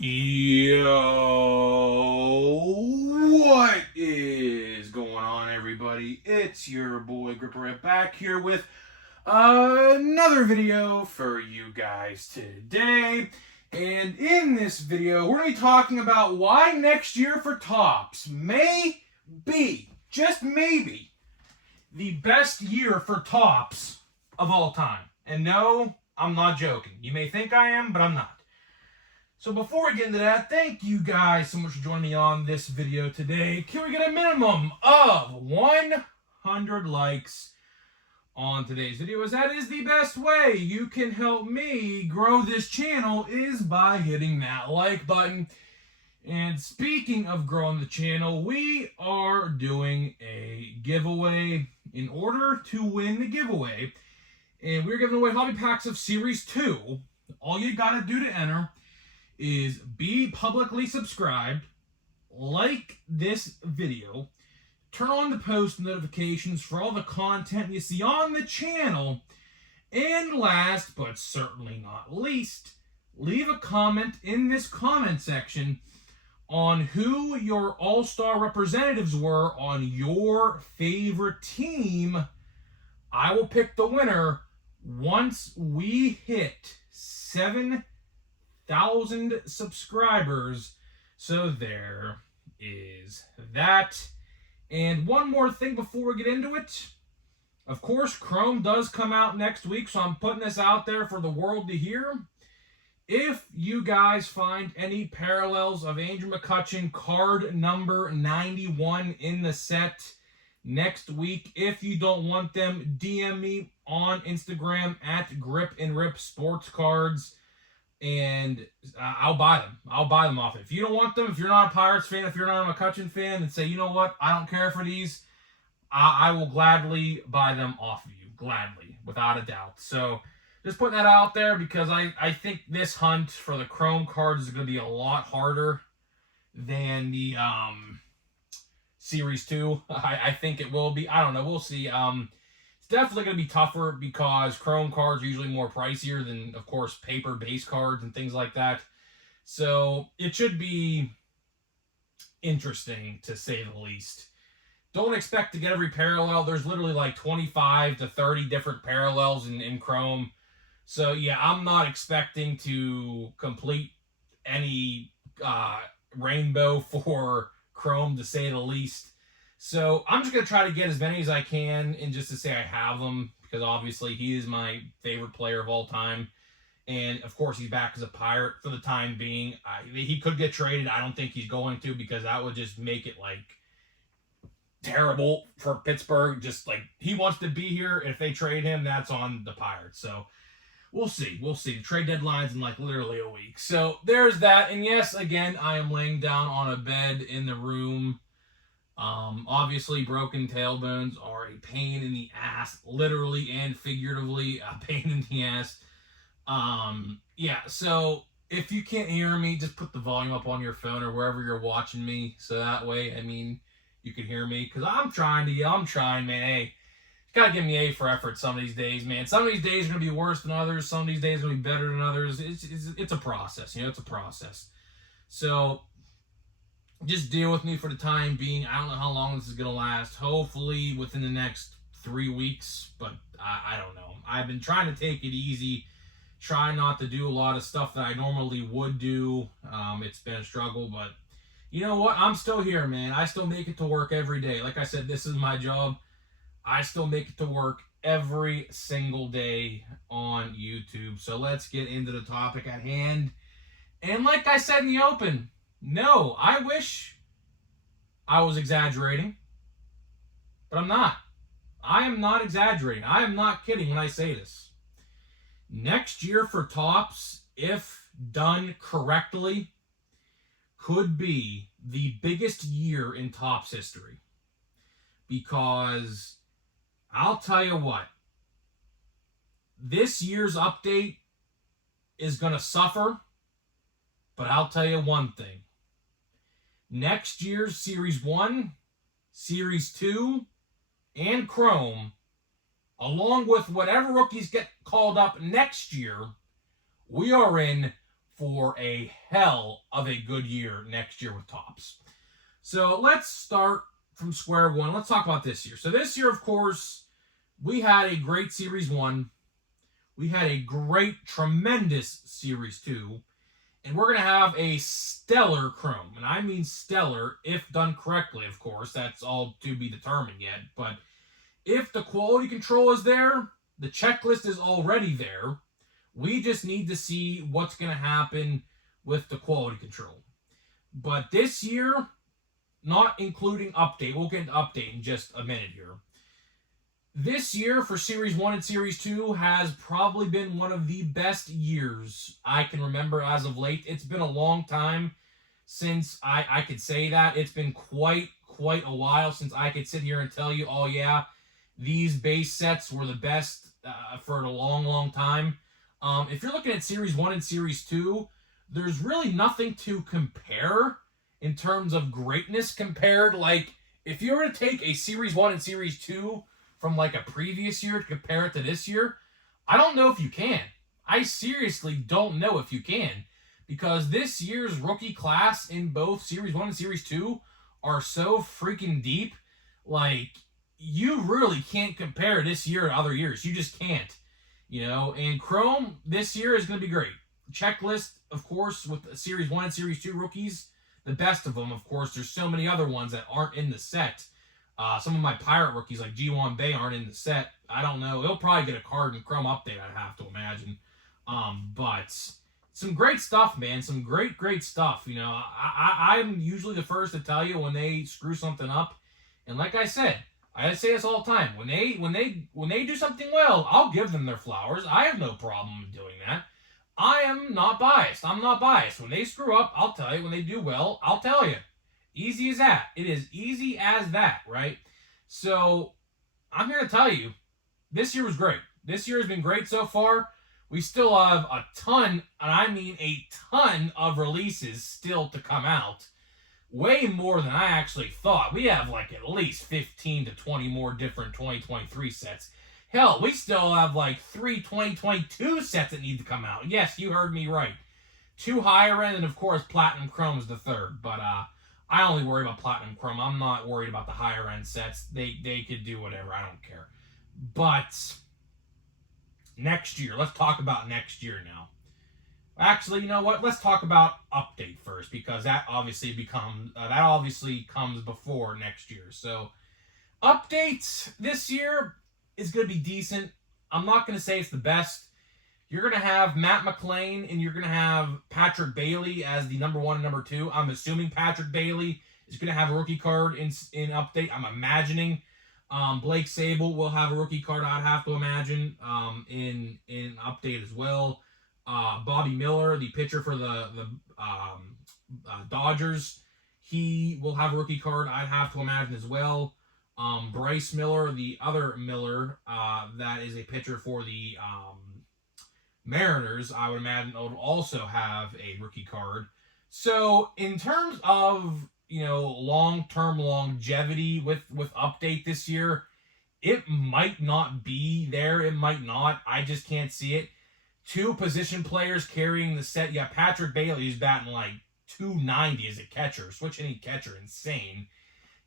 Yo, what is going on, everybody? It's your boy Gripper back here with another video for you guys today. And in this video, we're going to be talking about why next year for Topps may be, just maybe, the best year for Topps of all time. And no, I'm not joking. You may think I am, but I'm not. So before we get into that, thank you guys so much for joining me on this video today. Can we get a minimum of 100 likes on today's video, as that is the best way you can help me grow this channel is by hitting that like button. And speaking of growing the channel, we are doing a giveaway. In order to win the giveaway, and we're giving away hobby packs of Series 2, all you got to do to enter is be publicly subscribed, like this video, turn on the post notifications for all the content you see on the channel, and last but certainly not least, leave a comment in this comment section on who your all-star representatives were on your favorite team. I will pick the winner once we hit 7,000 subscribers. So there is that. And one more thing before we get into it. Of course, Chrome does come out next week, so I'm putting this out there for the world to hear. If you guys find any parallels of Andrew McCutchen card number 91 in the set next week, if you don't want them, DM me on Instagram at Grip and Rip Sports Cards, and I'll buy them. I'll buy them off it. If you don't want them, if you're not a Pirates fan, if you're not a McCutchen fan, and say, you know what, I don't care for these, I will gladly buy them off of you. Gladly, without a doubt. So just putting that out there because I think this hunt for the Chrome cards is going to be a lot harder than the Series 2. I think it will be. I don't know. We'll see. It's definitely going to be tougher because Chrome cards are usually more pricier than, of course, paper base cards and things like that. So it should be interesting, to say the least. Don't expect to get every parallel. There's literally like 25 to 30 different parallels in Chrome. So, yeah, I'm not expecting to complete any rainbow for Chrome, to say the least. So I'm just going to try to get as many as I can, and just to say I have them, because obviously he is my favorite player of all time. And, of course, he's back as a Pirate for the time being. He could get traded. I don't think he's going to, because that would just make it, like, terrible for Pittsburgh. Just, like, he wants to be here. If they trade him, that's on the Pirates. So we'll see. We'll see. The trade deadline's in, like, literally a week. So there's that. And, yes, again, I am laying down on a bed in the room. Obviously, broken tailbones are a pain in the ass, literally and figuratively, a pain in the ass. Yeah, so if you can't hear me, just put the volume up on your phone or wherever you're watching me, so that way, I mean, you can hear me, because I'm trying to yell. I'm trying, man. Hey, you gotta give me A for effort some of these days, man. Some of these days are gonna be worse than others. Some of these days are gonna be better than others. It's a process, you know. It's a process. So just deal with me for the time being. I don't know how long this is going to last. Hopefully within the next 3 weeks, but I don't know. I've been trying to take it easy, try not to do a lot of stuff that I normally would do. It's been a struggle, but you know what? I'm still here, man. I still make it to work every day. Like I said, this is my job. I still make it to work every single day on YouTube. So let's get into the topic at hand. And like I said in the open, no, I wish I was exaggerating, but I'm not. I am not exaggerating. I am not kidding when I say this. Next year for Topps, if done correctly, could be the biggest year in Topps history. Because I'll tell you what, this year's update is going to suffer, but I'll tell you one thing. Next year's Series 1, Series 2, and Chrome, along with whatever rookies get called up next year, we are in for a hell of a good year next year with Topps. So let's start from square one. Let's talk about this year. So this year, of course, we had a great Series 1. We had a great, tremendous Series 2. And we're going to have a stellar Chrome. And I mean stellar, if done correctly, of course. That's all to be determined yet. But if the quality control is there, the checklist is already there. We just need to see what's going to happen with the quality control. But this year, not including update. We'll get into update in just a minute here. This year for Series 1 and Series 2 has probably been one of the best years I can remember as of late. It's been a long time since I could say that. It's been quite a while since I could sit here and tell you, oh yeah, these base sets were the best for a long time. If you're looking at Series 1 and Series 2, there's really nothing to compare in terms of greatness compared. Like, if you were to take a Series 1 and Series 2 from like a previous year to compare it to this year, I don't know if you can. I seriously don't know if you can. Because this year's rookie class in both Series 1 and Series 2 are so freaking deep. Like, you really can't compare this year to other years. You just can't. You know, and Chrome this year is going to be great. Checklist, of course, with Series 1 and Series 2 rookies, the best of them, of course. There's so many other ones that aren't in the set. Some of my Pirate rookies, like G1 Bay, aren't in the set. I don't know. He'll probably get a card in Chrome Update, I'd have to imagine. But some great stuff, man. Some great stuff. You know, I'm usually the first to tell you when they screw something up. And like I said, I say this all the time. When they do something well, I'll give them their flowers. I have no problem doing that. I am not biased. I'm not biased. When they screw up, I'll tell you. When they do well, I'll tell you. Easy as that. It is easy as that, right? So, I'm here to tell you, this year was great. This year has been great so far. We still have a ton, and I mean a ton of releases still to come out. Way more than I actually thought. We have like at least 15 to 20 more different 2023 sets. Hell, we still have like 3 2022 sets that need to come out. Yes, you heard me right. 2 higher end, and of course, Platinum Chrome is the third. But I only worry about Platinum Chrome. I'm not worried about the higher end sets. They could do whatever. I don't care. But next year, let's talk about next year now. Actually, you know what? Let's talk about update first, because that obviously comes before next year. So, updates this year is going to be decent. I'm not going to say it's the best. You're going to have Matt McLean and you're going to have Patrick Bailey as the number 1 and number 2. I'm assuming Patrick Bailey is going to have a rookie card in update. I'm imagining Blake Sable will have a rookie card, I'd have to imagine, in update as well. Bobby Miller, the pitcher for the Dodgers, he will have a rookie card, I'd have to imagine as well. Bryce Miller, the other Miller, that is a pitcher for the Mariners, I would imagine would also have a rookie card. So in terms of, you know, long-term longevity with update this year, it might not be there. It might not. I just can't see it. 2 position players carrying the set. Yeah, Patrick Bailey, who's batting like 290 as a catcher. Switch any catcher. Insane.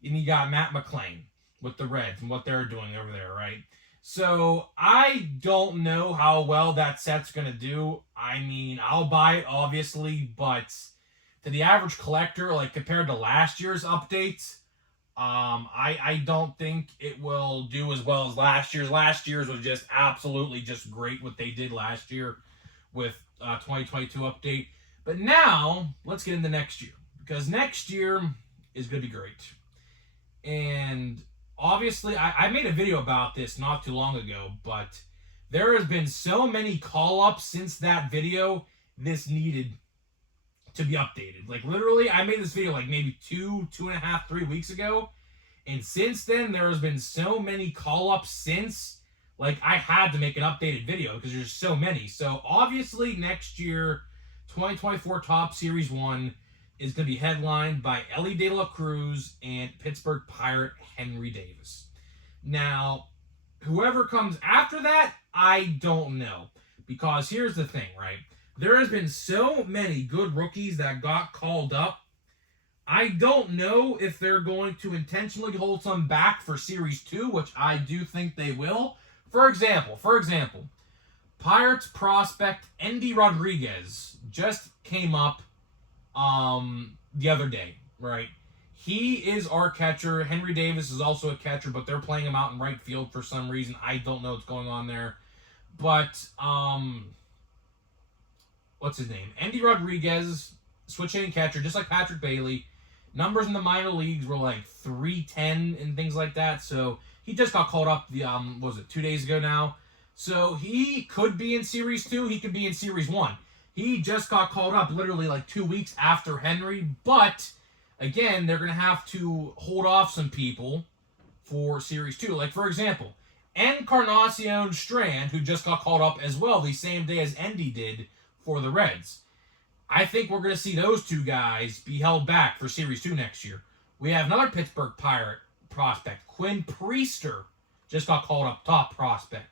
And you got Matt McLean with the Reds and what they're doing over there, right? So, I don't know how well that set's going to do. I mean, I'll buy it, obviously, but to the average collector, like compared to last year's updates, I don't think it will do as well as last year's. Last year's was just absolutely just great what they did last year with 2022 update. But now, let's get into next year, because next year is going to be great. And obviously, I made a video about this not too long ago, but there has been so many call-ups since that video, this needed to be updated. Like, literally, I made this video like maybe 2.5, 3 weeks ago, and since then, there has been so many call-ups since, like, I had to make an updated video because there's so many. So, obviously, next year, 2024 Topps Series 1 is going to be headlined by Elly De La Cruz and Pittsburgh Pirate Henry Davis. Now, whoever comes after that, I don't know. Because here's the thing, right? there has been so many good rookies that got called up. I don't know if they're going to intentionally hold some back for Series 2, which I do think they will. For example, Pirates prospect Endy Rodriguez just came up the other day, right? He is our catcher. Henry Davis is also a catcher, but they're playing him out in right field for some reason. I don't know what's going on there. But, what's his name? Endy Rodriguez, switch hitting catcher, just like Patrick Bailey. Numbers in the minor leagues were like 310 and things like that. So he just got called up, 2 days ago now? So he could be in Series 2. He could be in Series 1. He just got called up literally like 2 weeks after Henry. But, again, they're going to have to hold off some people for Series 2. Like, for example, Encarnacion Strand, who just got called up as well the same day as Endy did for the Reds. I think we're going to see those two guys be held back for Series 2 next year. We have another Pittsburgh Pirate prospect, Quinn Priester, just got called up, top prospect.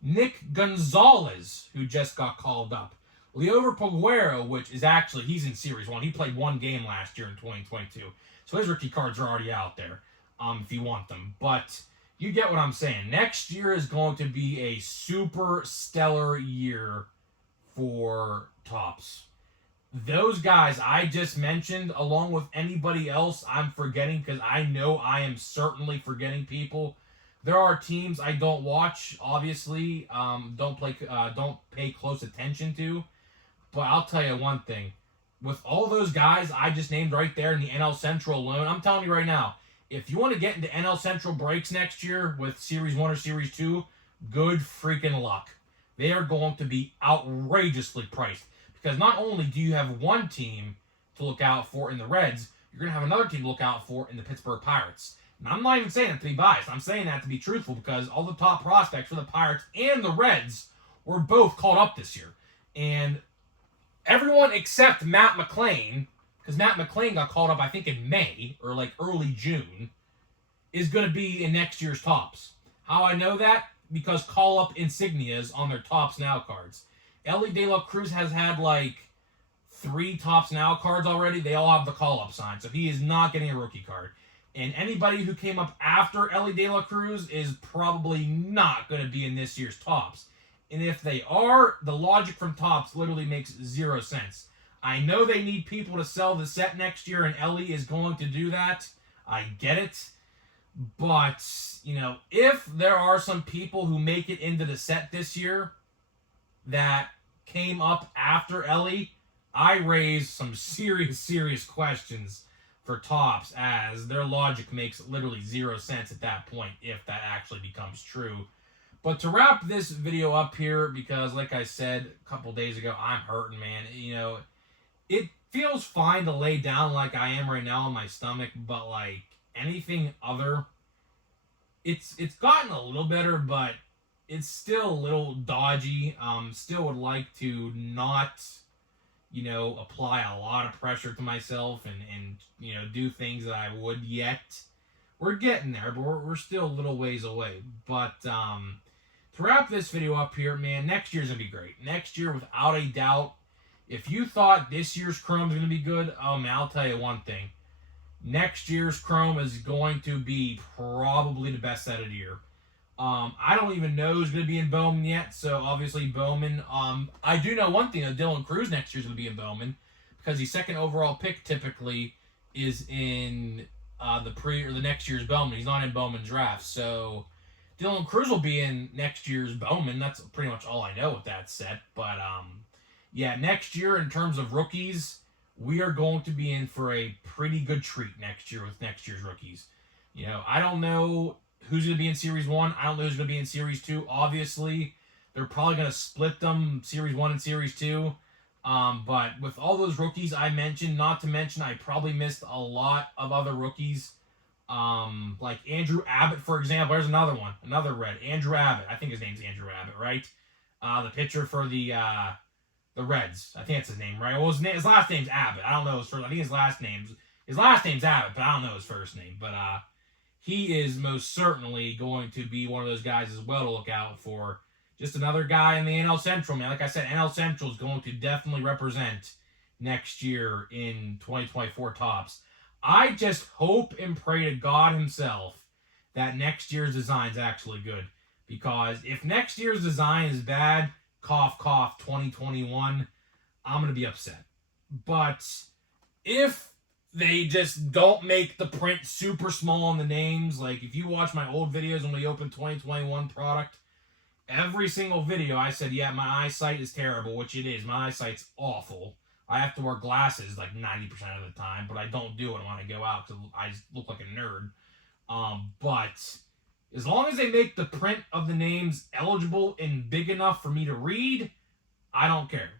Nick Gonzalez, who just got called up. Leover Peguero, which is actually, he's in Series 1. He played one game last year in 2022. So his rookie cards are already out there if you want them. But you get what I'm saying. Next year is going to be a super stellar year for Topps. Those guys I just mentioned, along with anybody else I'm forgetting, because I know I am certainly forgetting people. There are teams I don't watch, obviously, don't pay close attention to. But I'll tell you one thing. With all those guys I just named right there in the NL Central alone, I'm telling you right now, if you want to get into NL Central breaks next year with Series 1 or Series 2, good freaking luck. They are going to be outrageously priced. Because not only do you have one team to look out for in the Reds, you're going to have another team to look out for in the Pittsburgh Pirates. And I'm not even saying that to be biased. I'm saying that to be truthful because all the top prospects for the Pirates and the Reds were both called up this year. And everyone except Matt McLain, because Matt McLain got called up, I think, in May or like early June, is going to be in next year's Topps. How I know that? Because call-up insignias on their Topps Now cards. Elly De La Cruz has had like 3 Topps Now cards already. They all have the call-up sign, so he is not getting a rookie card. And anybody who came up after Elly De La Cruz is probably not going to be in this year's Topps. And if they are, the logic from Topps literally makes 0 sense. I know they need people to sell the set next year, and Elly is going to do that. I get it. But, if there are some people who make it into the set this year that came up after Elly, I raise some serious questions for Topps, as their logic makes literally 0 sense at that point if that actually becomes true. But to wrap this video up here, because like I said a couple days ago, I'm hurting, man. It feels fine to lay down like I am right now on my stomach, but like anything other, it's gotten a little better, but it's still a little dodgy. Still would like to not, apply a lot of pressure to myself and do things that I would yet. We're getting there, but we're still a little ways away. But to wrap this video up here, man, next year's going to be great. Next year, without a doubt, if you thought this year's Chrome's going to be good, oh man, I'll tell you one thing. Next year's Chrome is going to be probably the best set of the year. I don't even know who's going to be in Bowman yet, so obviously Bowman. I do know one thing, Dylan Cruz next year's going to be in Bowman, because the second overall pick typically is in the next year's Bowman. He's not in Bowman draft, so Dylan Cruz will be in next year's Bowman. That's pretty much all I know with that set. But yeah, next year in terms of rookies, we are going to be in for a pretty good treat next year with next year's rookies. I don't know who's going to be in Series 1. I don't know who's going to be in Series 2. Obviously, they're probably going to split them, Series 1 and Series 2. But with all those rookies I mentioned, not to mention I probably missed a lot of other rookies. Like Andrew Abbott, for example. There's another one. Another Red. Andrew Abbott. I think his name's Andrew Abbott, right? The pitcher for the Reds. I think that's his name, right? Well, his last name's Abbott. I don't know his first. I think his last name's Abbott, but I don't know his first name. But he is most certainly going to be one of those guys as well to look out for, just another guy in the NL Central, man. Like I said, NL Central is going to definitely represent next year in 2024 Topps. I just hope and pray to God himself that next year's design is actually good. Because if next year's design is bad, cough, cough, 2021, I'm going to be upset. But if they just don't make the print super small on the names, like if you watch my old videos when we opened 2021 product, every single video I said, yeah, my eyesight is terrible, which it is. My eyesight's awful. I have to wear glasses like 90% of the time, but I don't do it when I go out because I look like a nerd. But as long as they make the print of the names eligible and big enough for me to read, I don't care.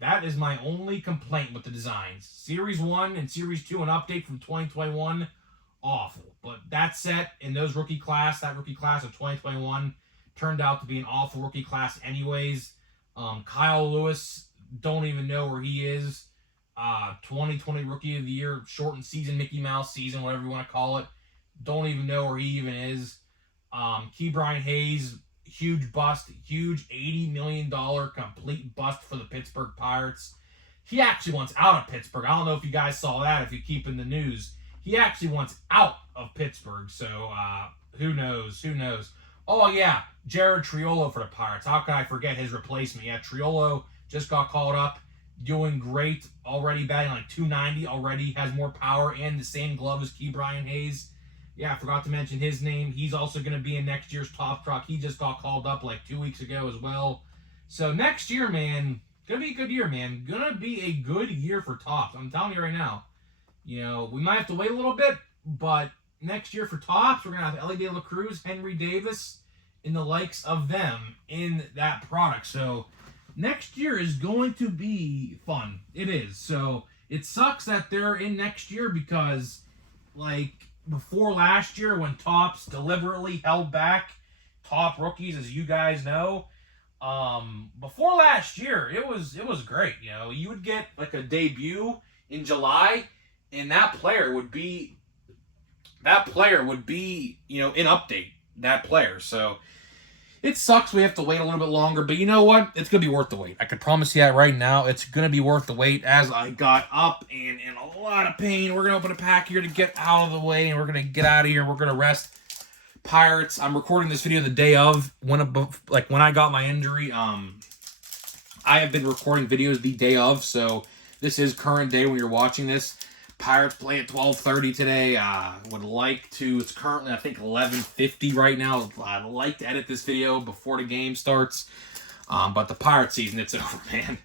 That is my only complaint with the designs. Series 1 and Series 2, an update from 2021, awful. But that set and that rookie class of 2021 turned out to be an awful rookie class anyways. Kyle Lewis, don't even know where he is. 2020 Rookie of the Year, shortened season, Mickey Mouse season, whatever you want to call it. Don't even know where he even is. Ke'Bryan Hayes, huge bust, huge $80 million complete bust for the Pittsburgh Pirates. He actually wants out of Pittsburgh. I don't know if you guys saw that, if you keep in the news. He actually wants out of Pittsburgh, so who knows? Who knows? Oh, yeah, Jared Triolo for the Pirates. How can I forget his replacement? Yeah, Triolo just got called up, doing great, already batting like 290, already has more power and the same glove as Ke'Bryan Hayes. Yeah, I forgot to mention his name. He's also going to be in next year's Top Truck. He just got called up like 2 weeks ago as well. So next year, man, going to be a good year, man. Going to be a good year for Topps. I'm telling you right now. You know, we might have to wait a little bit, but next year for Topps, we're going to have Elly De La Cruz, Henry Davis, and the likes of them in that product. So next year is going to be fun. It is. So it sucks that they're in next year because, like, before last year when Topps deliberately held back top rookies, as you guys know, before last year, it was great. You know, you would get like a debut in July, and that player would be, you know, in update, that player. So it sucks we have to wait a little bit longer, but you know what? It's going to be worth the wait. I can promise you that right now. It's going to be worth the wait. As I got up and in a lot of pain, we're going to open a pack here to get out of the way, and we're going to get out of here, and we're going to rest. Pirates, I'm recording this video the day of, when I got my injury. I have been recording videos the day of, so this is current day when you're watching this. Pirates play at 12:30 today. Would like to, it's currently, I think, 11:50 right now. I'd like to edit this video before the game starts. But the Pirate season, it's over, man.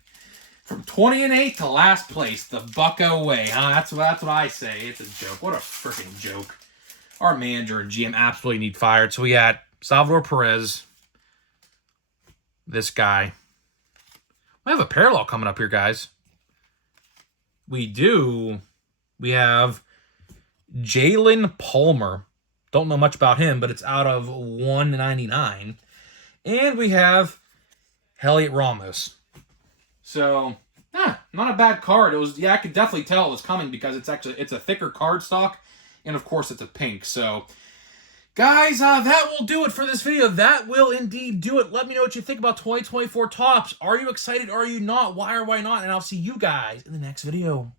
From 20-8 to last place, the Bucko way, huh? That's what I say. It's a joke. What a freaking joke. Our manager and GM absolutely need fired. So we had Salvador Perez, this guy. We have a parallel coming up here, guys. We do. We have Jalen Palmer. Don't know much about him, but it's out of 199. And we have Heliot Ramos. So, not a bad card. It was, I could definitely tell it was coming because it's a thicker card stock. And, of course, it's a pink. So, guys, that will do it for this video. That will indeed do it. Let me know what you think about 2024 Topps. Are you excited? Are you not? Why or why not? And I'll see you guys in the next video.